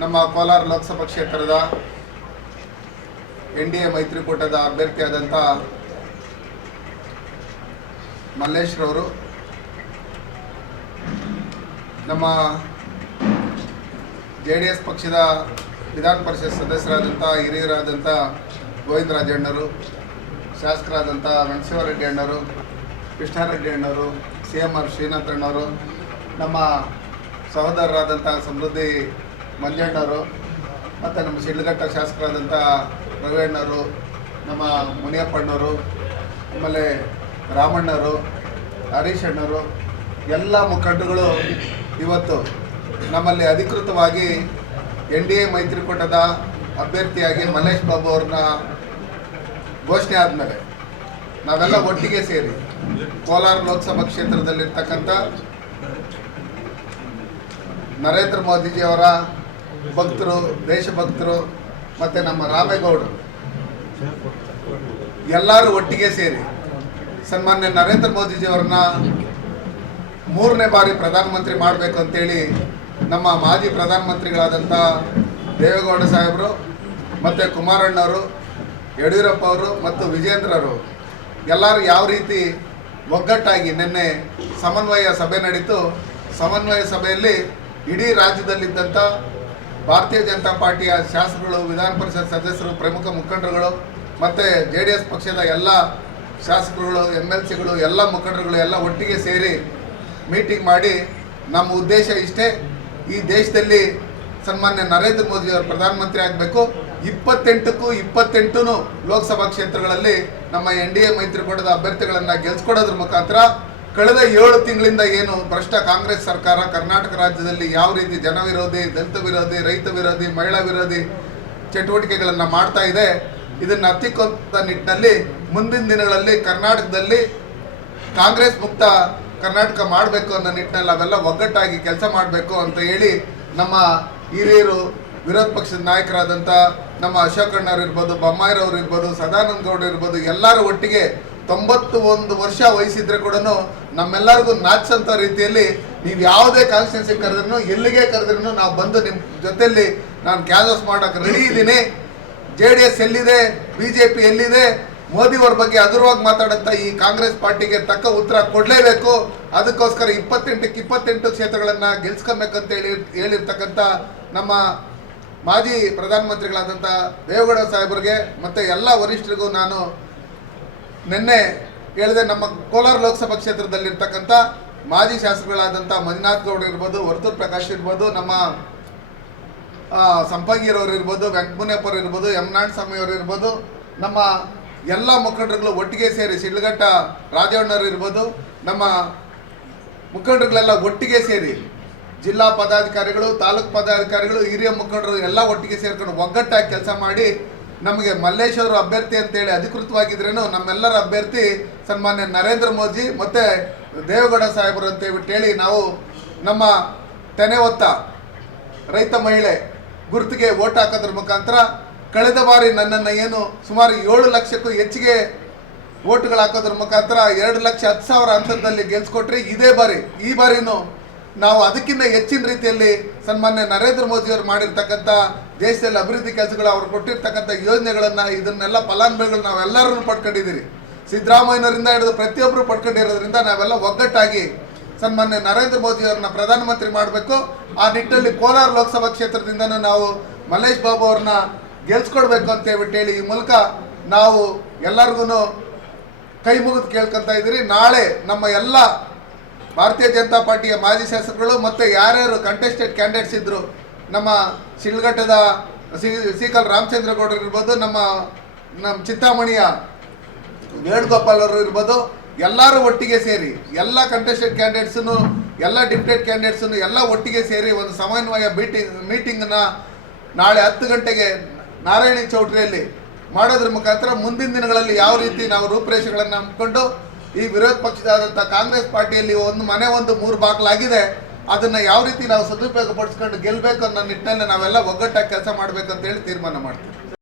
ನಮ್ಮ ಕೋಲಾರ ಲೋಕಸಭಾ ಕ್ಷೇತ್ರದ NDA ಮೈತ್ರಿಕೂಟದ ಅಭ್ಯರ್ಥಿಯಾದಂಥ ಮಲ್ಲೇಶ್ರವರು ನಮ್ಮ JDS ಪಕ್ಷದ ವಿಧಾನ ಪರಿಷತ್ ಸದಸ್ಯರಾದಂಥ ಹಿರಿಯರಾದಂಥ ಗೋವಿಂದ ರಾಜಣ್ಣರು, ಶಾಸಕರಾದಂಥ ವೆಂಕಟೇಶ್ವರರೆಡ್ಡಿ ಅಣ್ಣರು, ಕೃಷ್ಣಾರೆಡ್ಡಿ ಅಣ್ಣರು, CMR ಶ್ರೀನಾಥ್ ಅಣ್ಣವರು, ನಮ್ಮ ಸಹೋದರರಾದಂಥ ಸಮೃದ್ಧಿ ಮಂಜಣ್ಣವರು, ಮತ್ತು ನಮ್ಮ ಶಿಡ್ಲಘಟ್ಟ ಶಾಸಕರಾದಂಥ ರವಿಯಣ್ಣವರು, ನಮ್ಮ ಮುನಿಯಪ್ಪಣ್ಣವರು, ಆಮೇಲೆ ರಾಮಣ್ಣವರು, ಹರೀಶ್ ಅಣ್ಣವರು, ಎಲ್ಲ ಮುಖಂಡರುಗಳು ಇವತ್ತು ನಮ್ಮಲ್ಲಿ ಅಧಿಕೃತವಾಗಿ NDA ಮೈತ್ರಿಕೂಟದ ಅಭ್ಯರ್ಥಿಯಾಗಿ ಮಲ್ಲೇಶ್ ಬಾಬು ಅವ್ರನ್ನ ಘೋಷಣೆ ಆದಮೇಲೆ ನಾವೆಲ್ಲ ಒಟ್ಟಿಗೆ ಸೇರಿ ಕೋಲಾರ ಲೋಕಸಭಾ ಕ್ಷೇತ್ರದಲ್ಲಿರ್ತಕ್ಕಂಥ ನರೇಂದ್ರ ಮೋದಿಜಿಯವರ ಭಕ್ತರು, ದೇಶಭಕ್ತರು ಮತ್ತು ನಮ್ಮ ರಾಮೇಗೌಡರು ಎಲ್ಲರೂ ಒಟ್ಟಿಗೆ ಸೇರಿ ಸನ್ಮಾನ್ಯ ನರೇಂದ್ರ ಮೋದಿಜಿಯವರನ್ನ 3ನೇ ಬಾರಿ ಪ್ರಧಾನಮಂತ್ರಿ ಮಾಡಬೇಕು ಅಂತೇಳಿ ನಮ್ಮ ಮಾಜಿ ಪ್ರಧಾನಮಂತ್ರಿಗಳಾದಂಥ ದೇವೇಗೌಡ ಸಾಹೇಬರು ಮತ್ತು ಕುಮಾರಣ್ಣವರು, ಯಡಿಯೂರಪ್ಪ ಅವರು ಮತ್ತು ವಿಜೇಂದ್ರರು ಎಲ್ಲರೂ ಯಾವ ರೀತಿ ಒಗ್ಗಟ್ಟಾಗಿ ನಿನ್ನೆ ಸಮನ್ವಯ ಸಭೆ ನಡೀತು. ಸಮನ್ವಯ ಸಭೆಯಲ್ಲಿ ಇಡೀ ರಾಜ್ಯದಲ್ಲಿದ್ದಂಥ ಭಾರತೀಯ ಜನತಾ ಪಾರ್ಟಿಯ ಶಾಸಕರು, ವಿಧಾನ ಪರಿಷತ್ ಸದಸ್ಯರು, ಪ್ರಮುಖ ಮುಖಂಡರುಗಳು ಮತ್ತು JDS ಪಕ್ಷದ ಎಲ್ಲ ಶಾಸಕರುಗಳು, MLCಗಳು, ಎಲ್ಲ ಮುಖಂಡರುಗಳು ಎಲ್ಲ ಒಟ್ಟಿಗೆ ಸೇರಿ ಮೀಟಿಂಗ್ ಮಾಡಿ ನಮ್ಮ ಉದ್ದೇಶ ಇಷ್ಟೇ, ಈ ದೇಶದಲ್ಲಿ ಸನ್ಮಾನ್ಯ ನರೇಂದ್ರ ಮೋದಿಯವರು ಪ್ರಧಾನಮಂತ್ರಿ ಆಗಬೇಕು. 28ಕ್ಕೂ 28 ಲೋಕಸಭಾ ಕ್ಷೇತ್ರಗಳಲ್ಲಿ ನಮ್ಮ NDA ಮೈತ್ರಿಕೂಟದ ಅಭ್ಯರ್ಥಿಗಳನ್ನು ಗೆಲ್ಸ್ಕೊಡೋದ್ರ ಮುಖಾಂತರ ಕಳೆದ 7 ತಿಂಗಳಿಂದ ಏನು ಭ್ರಷ್ಟ ಕಾಂಗ್ರೆಸ್ ಸರ್ಕಾರ ಕರ್ನಾಟಕ ರಾಜ್ಯದಲ್ಲಿ ಯಾವ ರೀತಿ ಜನ ವಿರೋಧಿ, ದಲಿತ ವಿರೋಧಿ, ರೈತ ವಿರೋಧಿ, ಮಹಿಳಾ ವಿರೋಧಿ ಚಟುವಟಿಕೆಗಳನ್ನು ಮಾಡ್ತಾ ಇದೆ, ಇದನ್ನು ಹತ್ತಿಕ್ಕುವಂಥ ನಿಟ್ಟಿನಲ್ಲಿ ಮುಂದಿನ ದಿನಗಳಲ್ಲಿ ಕರ್ನಾಟಕದಲ್ಲಿ ಕಾಂಗ್ರೆಸ್ ಮುಕ್ತ ಕರ್ನಾಟಕ ಮಾಡಬೇಕು ಅನ್ನೋ ನಿಟ್ಟಿನಲ್ಲಿ ಅವೆಲ್ಲ ಒಗ್ಗಟ್ಟಾಗಿ ಕೆಲಸ ಮಾಡಬೇಕು ಅಂತ ಹೇಳಿ ನಮ್ಮ ಹಿರಿಯರು, ವಿರೋಧ ಪಕ್ಷದ ನಾಯಕರಾದಂಥ ನಮ್ಮ ಅಶೋಕಣ್ಣವ್ರು ಇರ್ಬೋದು, ಬೊಮ್ಮಾಯಿರವ್ರು ಇರ್ಬೋದು, ಸದಾನಂದ ಗೌಡ ಇರ್ಬೋದು, ಎಲ್ಲರೂ ಒಟ್ಟಿಗೆ 91 ವರ್ಷ ವಯಸ್ಸಿದ್ರೆ ಕೂಡ ನಮ್ಮೆಲ್ಲರಿಗೂ ನಾಚಿಸಂಥ ರೀತಿಯಲ್ಲಿ ನೀವು ಯಾವುದೇ ಕಾನ್ಸ್ಟಿಟ್ಯೂನ್ಸಿ ಕರೆದ್ರೂ, ಎಲ್ಲಿಗೆ ಕರೆದ್ರೂ ನಾವು ಬಂದು ನಿಮ್ಮ ಜೊತೆಯಲ್ಲಿ ನಾನು ಕ್ಯಾನ್ವಾಸ್ ಮಾಡೋಕೆ ರೆಡಿ ಇದ್ದೀನಿ. JDS ಎಲ್ಲಿದೆ, BJP ಎಲ್ಲಿದೆ, ಮೋದಿಯವ್ರ ಬಗ್ಗೆ ಹಗುರವಾಗಿ ಮಾತಾಡಂಥ ಈ ಕಾಂಗ್ರೆಸ್ ಪಾರ್ಟಿಗೆ ತಕ್ಕ ಉತ್ತರ ಕೊಡಲೇಬೇಕು. ಅದಕ್ಕೋಸ್ಕರ 28ಕ್ಕೆ 28 ಕ್ಷೇತ್ರಗಳನ್ನು ಗೆಲ್ಸ್ಕೊಬೇಕಂತ ಹೇಳಿರ್ತಕ್ಕಂಥ ನಮ್ಮ ಮಾಜಿ ಪ್ರಧಾನಮಂತ್ರಿಗಳಾದಂಥ ದೇವೇಗೌಡ ಸಾಹೇಬರಿಗೆ ಮತ್ತು ಎಲ್ಲ ವರಿಷ್ಠರಿಗೂ ನಾನು ನಿನ್ನೆ ಹೇಳಿದೆ. ನಮ್ಮ ಕೋಲಾರ ಲೋಕಸಭಾ ಕ್ಷೇತ್ರದಲ್ಲಿರ್ತಕ್ಕಂಥ ಮಾಜಿ ಶಾಸಕರುಗಳಾದಂಥ ಮಂಜುನಾಥ್ ಗೌಡ ಇರ್ಬೋದು, ವರ್ತೂರ್ ಪ್ರಕಾಶ್ ಇರ್ಬೋದು, ನಮ್ಮ ಸಂಪಂಗಿರವ್ರು ಇರ್ಬೋದು, ವೆಂಕಟಮುನಿಯಪ್ಪರು ಇರ್ಬೋದು, ನಾರಾಯಣಸ್ವಾಮಿ ಅವರು ಇರ್ಬೋದು, ನಮ್ಮ ಎಲ್ಲ ಮುಖಂಡರುಗಳು ಒಟ್ಟಿಗೆ ಸೇರಿ ಶಿಡ್ಲಘಟ್ಟ ರಾಜಣ್ಣರು ಇರ್ಬೋದು, ನಮ್ಮ ಮುಖಂಡರುಗಳೆಲ್ಲ ಒಟ್ಟಿಗೆ ಸೇರಿ ಜಿಲ್ಲಾ ಪದಾಧಿಕಾರಿಗಳು, ತಾಲೂಕು ಪದಾಧಿಕಾರಿಗಳು, ಹಿರಿಯ ಮುಖಂಡರು ಎಲ್ಲ ಒಟ್ಟಿಗೆ ಸೇರ್ಕೊಂಡು ಒಗ್ಗಟ್ಟಾಗಿ ಕೆಲಸ ಮಾಡಿ ನಮಗೆ ಮಲ್ಲೇಶ್ ಅವರು ಅಭ್ಯರ್ಥಿ ಅಂತೇಳಿ ಅಧಿಕೃತವಾಗಿದ್ರೇನು ನಮ್ಮೆಲ್ಲರ ಅಭ್ಯರ್ಥಿ ಸನ್ಮಾನ್ಯ ನರೇಂದ್ರ ಮೋದಿ ಮತ್ತು ದೇವೇಗೌಡ ಸಾಹೇಬರು ಅಂತೇಳಿ ನಾವು ನಮ್ಮ ತೆನೆ ಹೊತ್ತ ರೈತ ಮಹಿಳೆ ಗುರುತಿಗೆ ಓಟ್ ಹಾಕೋದ್ರ ಮುಖಾಂತರ ಕಳೆದ ಬಾರಿ ನನ್ನನ್ನು ಏನು ಸುಮಾರು 7 ಲಕ್ಷಕ್ಕೂ ಹೆಚ್ಚಿಗೆ ಓಟ್ಗಳು ಹಾಕೋದ್ರ ಮುಖಾಂತರ 2,10,000 ಅಂತರದಲ್ಲಿ ಗೆಲ್ಸ್ಕೊಟ್ರಿ. ಈ ಬಾರಿನೂ ನಾವು ಅದಕ್ಕಿಂತ ಹೆಚ್ಚಿನ ರೀತಿಯಲ್ಲಿ ಸನ್ಮಾನ್ಯ ನರೇಂದ್ರ ಮೋದಿಯವರು ಮಾಡಿರ್ತಕ್ಕಂಥ ದೇಶದಲ್ಲಿ ಅಭಿವೃದ್ಧಿ ಕೆಲಸಗಳು, ಅವ್ರು ಕೊಟ್ಟಿರ್ತಕ್ಕಂಥ ಯೋಜನೆಗಳನ್ನು, ಇದನ್ನೆಲ್ಲ ಫಲಾನುಭವಿಗಳು ನಾವೆಲ್ಲರೂ ಪಡ್ಕೊಂಡಿದ್ದೀರಿ. ಸಿದ್ದರಾಮಯ್ಯನವರಿಂದ ಹಿಡಿದು ಪ್ರತಿಯೊಬ್ಬರು ಪಡ್ಕೊಂಡಿರೋದ್ರಿಂದ ನಾವೆಲ್ಲ ಒಗ್ಗಟ್ಟಾಗಿ ಸನ್ಮಾನ್ಯ ನರೇಂದ್ರ ಮೋದಿಯವ್ರನ್ನ ಪ್ರಧಾನಮಂತ್ರಿ ಮಾಡಬೇಕು. ಆ ನಿಟ್ಟಿನಲ್ಲಿ ಕೋಲಾರ ಲೋಕಸಭಾ ಕ್ಷೇತ್ರದಿಂದನೂ ನಾವು ಮಲ್ಲೇಶ್ ಬಾಬು ಅವ್ರನ್ನ ಗೆಲ್ಸ್ಕೊಡ್ಬೇಕು ಅಂತ ಹೇಳಿ ಈ ಮೂಲಕ ನಾವು ಎಲ್ಲರಿಗೂ ಕೈ ಮುಗಿದು ಕೇಳ್ಕೊತಾ ಇದ್ದೀರಿ. ನಾಳೆ ನಮ್ಮ ಎಲ್ಲ ಭಾರತೀಯ ಜನತಾ ಪಾರ್ಟಿಯ ಮಾಜಿ ಶಾಸಕರು ಮತ್ತು ಯಾರ್ಯಾರು ಕಂಟೆಸ್ಟೆಡ್ ಕ್ಯಾಂಡಿಡೇಟ್ಸ್ ಇದ್ದರು, ನಮ್ಮ ಶಿಡ್ಲಘಟ್ಟದ ಸೀಕಲ್ ರಾಮಚಂದ್ರ ಗೌಡರು ಇರ್ಬೋದು, ನಮ್ಮ ಚಿಂತಾಮಣಿಯ ವೇಣುಗೋಪಾಲ್ ಅವರು ಇರ್ಬೋದು, ಎಲ್ಲರೂ ಒಟ್ಟಿಗೆ ಸೇರಿ ಎಲ್ಲ ಕಂಟೆಸ್ಟೆಡ್ ಕ್ಯಾಂಡಿಡೇಟ್ಸನ್ನು, ಎಲ್ಲ ಡಿಪ್ಯೂಟೆಡ್ ಕ್ಯಾಂಡಿಡೇಟ್ಸನ್ನು ಎಲ್ಲ ಒಟ್ಟಿಗೆ ಸೇರಿ ಒಂದು ಸಮನ್ವಯ ಮೀಟಿಂಗನ್ನು ನಾಳೆ 10 ಗಂಟೆಗೆ ನಾರಾಯಣಿ ಚೌಟ್ರಿಯಲ್ಲಿ ಮಾಡೋದ್ರ ಮುಖಾಂತರ ಮುಂದಿನ ದಿನಗಳಲ್ಲಿ ಯಾವ ರೀತಿ ನಾವು ರೂಪುರೇಷೆಗಳನ್ನು ಹಮ್ಮಿಕೊಂಡು ಈ ವಿರೋಧ ಪಕ್ಷದಾದಂಥ ಕಾಂಗ್ರೆಸ್ ಪಾರ್ಟಿಯಲ್ಲಿ ಒಂದು ಮನೆ 3 ಬಾಗಿಲಾಗಿದೆ, ಅದನ್ನು ಯಾವ ರೀತಿ ನಾವು ಸದುಪಯೋಗ ಪಡಿಸ್ಕೊಂಡು ಗೆಲ್ಲಬೇಕು ಅನ್ನೋ ನಿಟ್ಟಿನಲ್ಲಿ ನಾವೆಲ್ಲ ಒಗ್ಗಟ್ಟಾಗಿ ಕೆಲಸ ಮಾಡಬೇಕಂತೇಳಿ ತೀರ್ಮಾನ ಮಾಡ್ತೀವಿ.